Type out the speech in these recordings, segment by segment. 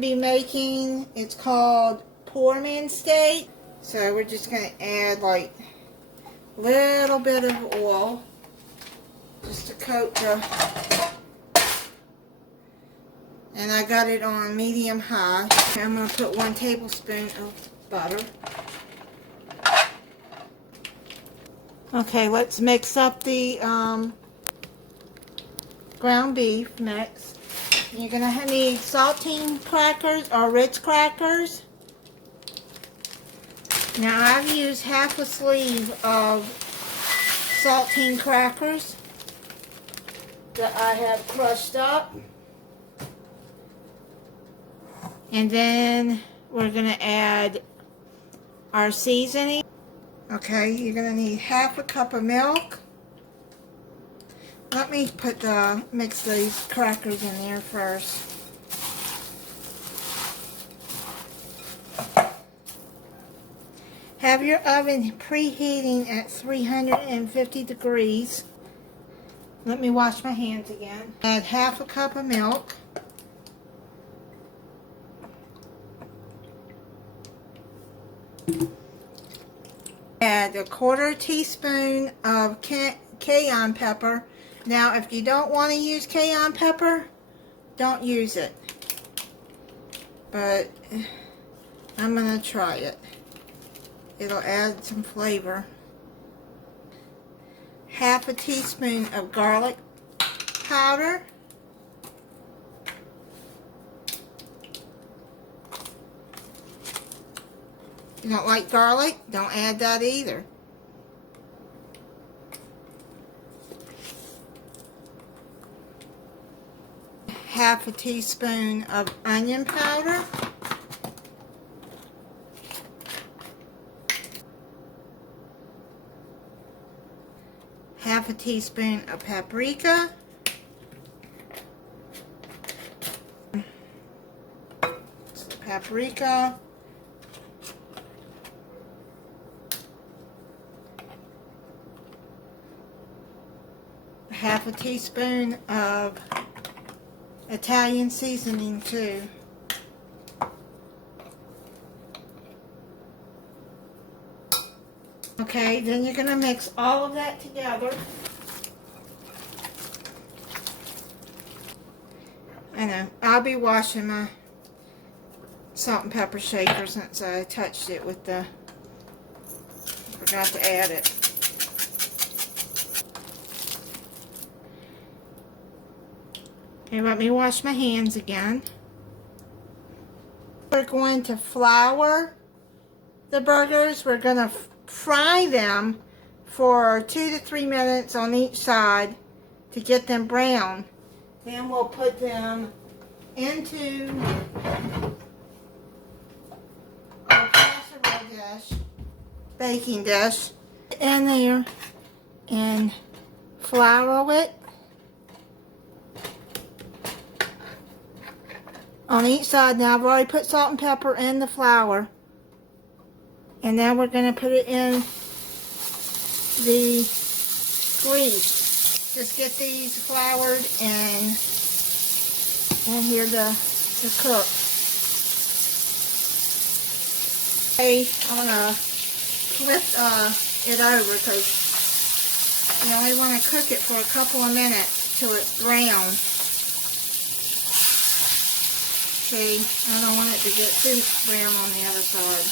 to be making, it's called poor man's steak. So we're just going to add like a little bit of oil just to coat the, and I got it on medium high. I'm going to put 1 tablespoon of butter. Okay, let's mix up the ground beef mix. You're going to need saltine crackers or Ritz crackers. Now I've used half a sleeve of saltine crackers that I have crushed up. And then we're going to add our seasoning. Okay, you're going to need half a cup of milk. Let me mix these crackers in there first. Have your oven preheating at 350 degrees. Let me wash my hands again. Add half a cup of milk. Add a 1/4 teaspoon of cayenne pepper. Now, if you don't want to use cayenne pepper, don't use it. But I'm going to try it. It'll add some flavor. Half a teaspoon of garlic powder. If you don't like garlic, don't add that either. Half a teaspoon of onion powder. Half a teaspoon of paprika. So paprika. Half a teaspoon of Italian seasoning too. Okay, then you're going to mix all of that together. I know, I'll be washing my salt and pepper shaker since I touched it with the, forgot to add it. Okay, let me wash my hands again. We're going to flour the burgers. We're going to fry them for 2 to 3 minutes on each side to get them brown. Then we'll put them into our casserole dish, baking dish, in there and flour it on each side. Now I've already put salt and pepper in the flour. And now we're going to put it in the grease. Just get these floured and here to cook. Okay, I'm going to flip it over because you only want to cook it for a couple of minutes till it's brown. See, I don't want it to get too brown on the other side.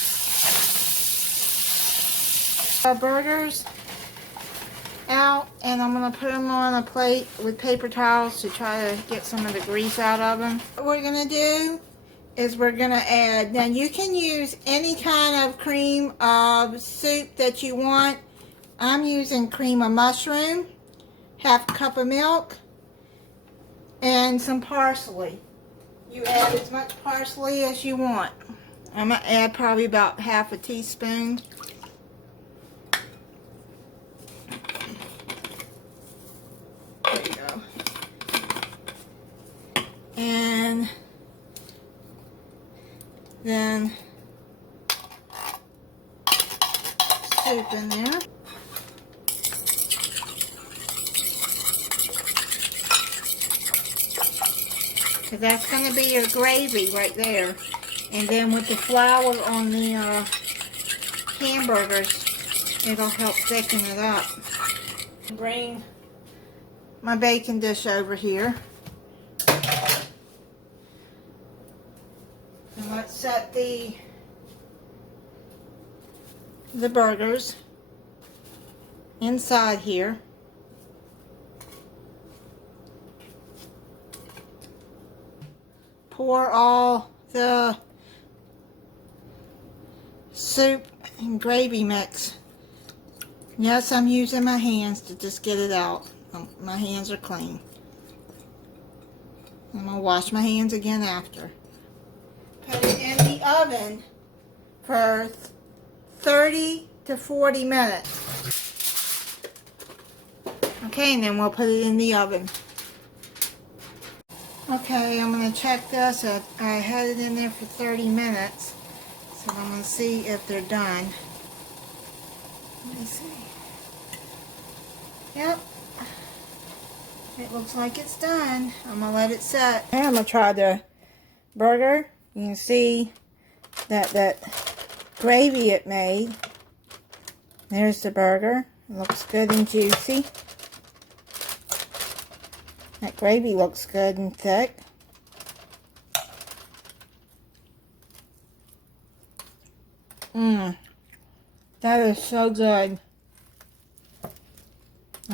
Our burgers out, and I'm going to put them on a plate with paper towels to try to get some of the grease out of them. What we're going to do is we're going to add, now you can use any kind of cream of soup that you want. I'm using cream of mushroom, half a cup of milk, and some parsley. You add as much parsley as you want. I'm going to add probably about half a teaspoon. There you go. And then soup in there. because that's going to be your gravy right there. And then with the flour on the hamburgers, it'll help thicken it up. Bring my baking dish over here. And let's set the burgers inside here. Pour all the soup and gravy mix. Yes, I'm using my hands to just get it out. My hands are clean. I'm going to wash my hands again after. Put it in the oven for 30 to 40 minutes. Okay, and then we'll put it in the oven. Okay, I'm going to check this. I had it in there for 30 minutes. So I'm going to see if they're done. Let me see. Yep. It looks like it's done. I'm going to let it set. Okay, I'm going to try the burger. You can see that gravy it made. There's the burger. It looks good and juicy. That gravy looks good and thick. That is so good.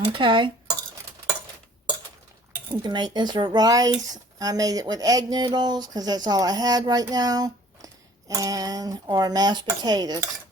Okay. You can make this with rice. I made it with egg noodles because that's all I had right now. Or mashed potatoes.